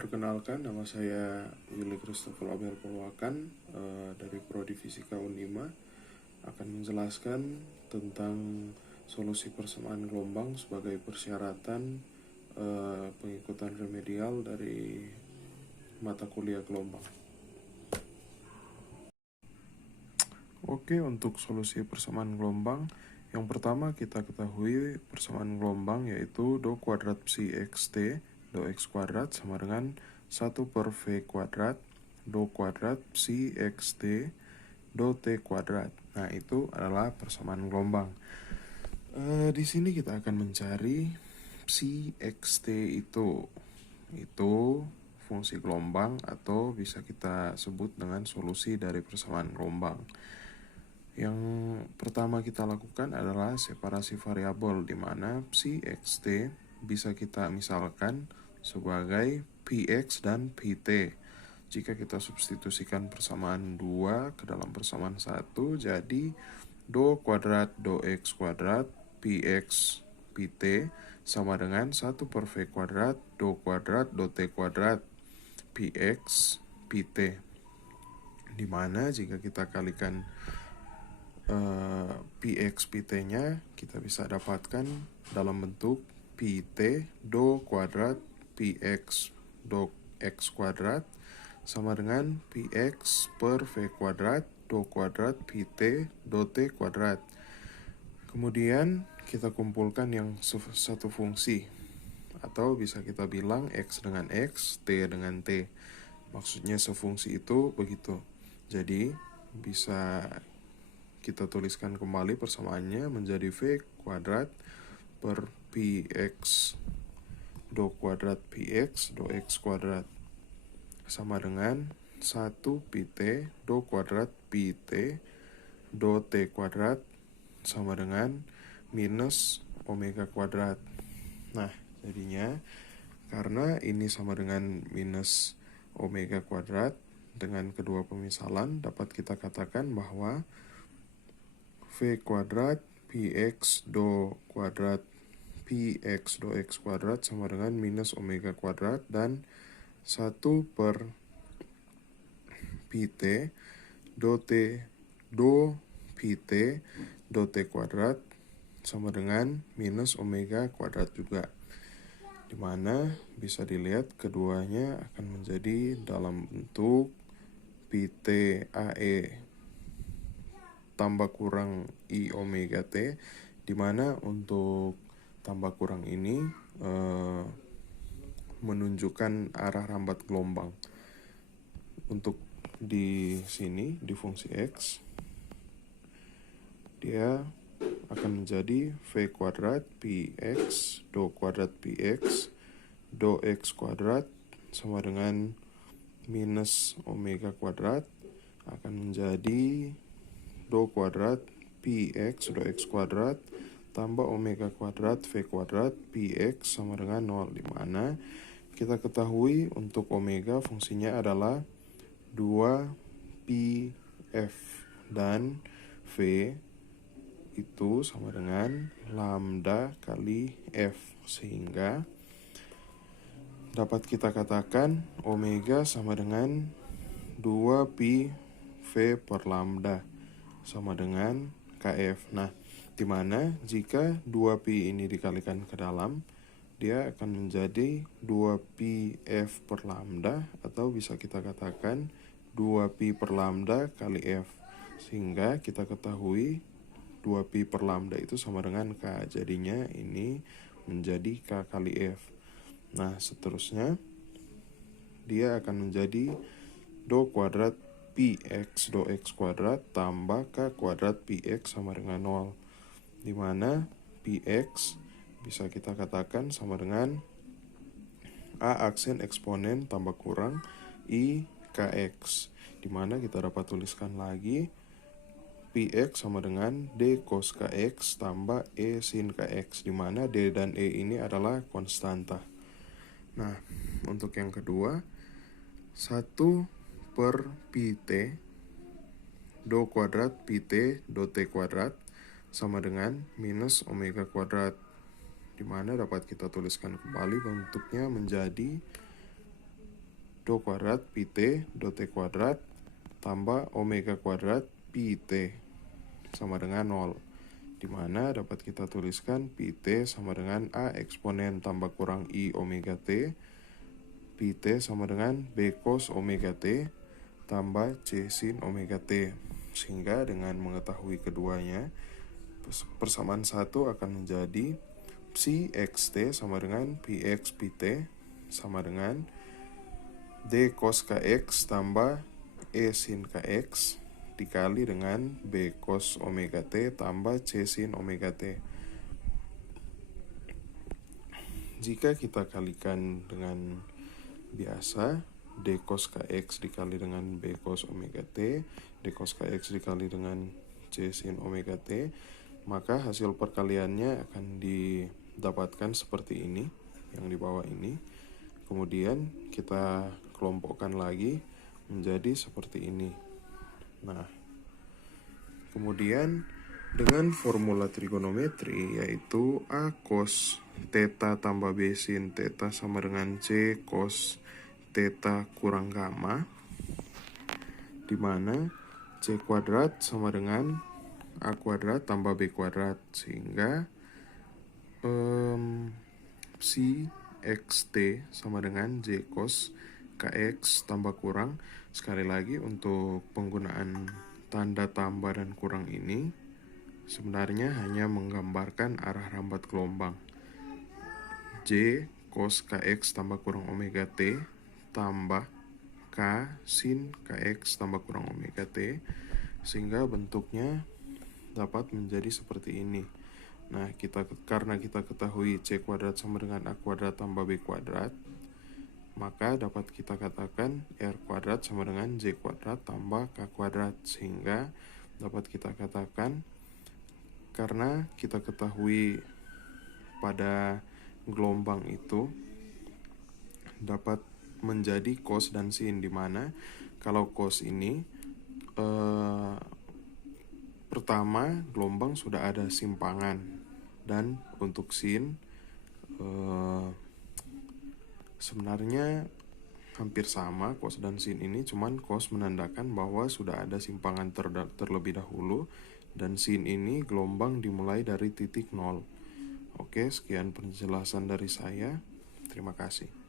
Perkenalkan, nama saya Willy Christopher Abel Purwakan dari Prodi Fisika Unima, akan menjelaskan tentang solusi persamaan gelombang sebagai persyaratan pengikutan remedial dari mata kuliah gelombang. Oke, untuk solusi persamaan gelombang, yang pertama kita ketahui persamaan gelombang yaitu do kuadrat psi xt do x kuadrat sama dengan 1 per v kuadrat do kuadrat psi xt do t kuadrat. Nah, itu adalah persamaan gelombang. Di sini kita akan mencari psi xt itu fungsi gelombang atau bisa kita sebut dengan solusi dari persamaan gelombang. Yang pertama kita lakukan adalah separasi variabel, di mana psi xt bisa kita misalkan sebagai px dan pt. Jika kita substitusikan persamaan 2 ke dalam persamaan 1, jadi do kuadrat do x kuadrat px pt sama dengan 1 per v kuadrat do kuadrat do t kuadrat px pt. Dimana jika kita kalikan px pt-nya, kita bisa dapatkan dalam bentuk pt do kuadrat px do x kuadrat sama dengan px per v kuadrat do kuadrat pt do t kuadrat. Kemudian kita kumpulkan yang satu fungsi, atau bisa kita bilang x dengan x, t dengan t. Maksudnya sefungsi itu begitu. Jadi bisa kita tuliskan kembali persamaannya menjadi v kuadrat per px do kuadrat px do x kuadrat sama dengan 1 pt do kuadrat pt do t kuadrat sama dengan minus omega kuadrat. Nah, jadinya karena ini sama dengan minus omega kuadrat, dengan kedua pemisalan dapat kita katakan bahwa v kuadrat px do kuadrat px do x kuadrat sama dengan minus omega kuadrat, dan 1 per pt do pt do t kuadrat sama dengan minus omega kuadrat juga. Dimana bisa dilihat keduanya akan menjadi dalam bentuk pt ae tambah kurang I omega T, dimana untuk tambah kurang ini menunjukkan arah rambat gelombang. Untuk di sini, di fungsi X, dia akan menjadi V kuadrat Px do kuadrat Px do X kuadrat sama dengan minus omega kuadrat akan menjadi do kuadrat px do x kuadrat tambah omega kuadrat v kuadrat px sama dengan 0, dimana kita ketahui untuk omega fungsinya adalah 2πf dan v itu sama dengan lambda kali f, sehingga dapat kita katakan omega sama dengan 2π v per lambda sama dengan kf. Nah, dimana jika 2π ini dikalikan ke dalam, dia akan menjadi 2πf per lambda, atau bisa kita katakan 2π per lambda kali f, sehingga kita ketahui 2π per lambda itu sama dengan k, jadinya ini menjadi k kali f. Nah, seterusnya dia akan menjadi do kuadrat px do x kuadrat tambah k kuadrat px sama dengan 0, dimana px bisa kita katakan sama dengan a aksen eksponen tambah kurang i kx, dimana kita dapat tuliskan lagi px sama dengan d cos kx tambah e sin kx, dimana d dan e ini adalah konstanta. Nah, untuk yang kedua, 1 per pt do kuadrat pt do t kuadrat sama dengan minus omega kuadrat, dimana dapat kita tuliskan kembali bentuknya menjadi do kuadrat pi t do t kuadrat tambah omega kuadrat pi t sama dengan 0. Dimana dapat kita tuliskan pi t sama dengan A eksponen tambah kurang I omega t, pi t sama dengan B cos omega t tambah C sin omega t. Sehingga dengan mengetahui keduanya, persamaan satu akan menjadi psi xt sama dengan px pt sama dengan D cos kx tambah E sin kx dikali dengan B cos omega t tambah C sin omega t. Jika kita kalikan dengan biasa, D cos kx dikali dengan B cos omega t, D cos kx dikali dengan C sin omega t, maka hasil perkaliannya akan didapatkan seperti ini, yang di bawah ini. Kemudian kita kelompokkan lagi menjadi seperti ini. Nah, kemudian dengan formula trigonometri yaitu A cos theta tambah B sin theta sama dengan C cos theta kurang gamma, di mana C kuadrat sama dengan A kuadrat tambah B kuadrat, sehingga psi xt sama dengan J cos kx tambah kurang. Sekali lagi, untuk penggunaan tanda tambah dan kurang ini sebenarnya hanya menggambarkan arah rambat gelombang. J cos kx tambah kurang omega t tambah K sin kx tambah kurang omega t, sehingga bentuknya dapat menjadi seperti ini. Nah, karena kita ketahui C kuadrat sama dengan A kuadrat tambah B kuadrat, maka dapat kita katakan R kuadrat sama dengan J kuadrat tambah K kuadrat, sehingga dapat kita katakan karena kita ketahui pada gelombang itu dapat menjadi cos dan sin, di mana kalau cos ini pertama gelombang sudah ada simpangan, dan untuk sin sebenarnya hampir sama cos dan sin ini, cuman cos menandakan bahwa sudah ada simpangan terlebih dahulu, dan sin ini gelombang dimulai dari titik 0. Oke, sekian penjelasan dari saya. Terima kasih.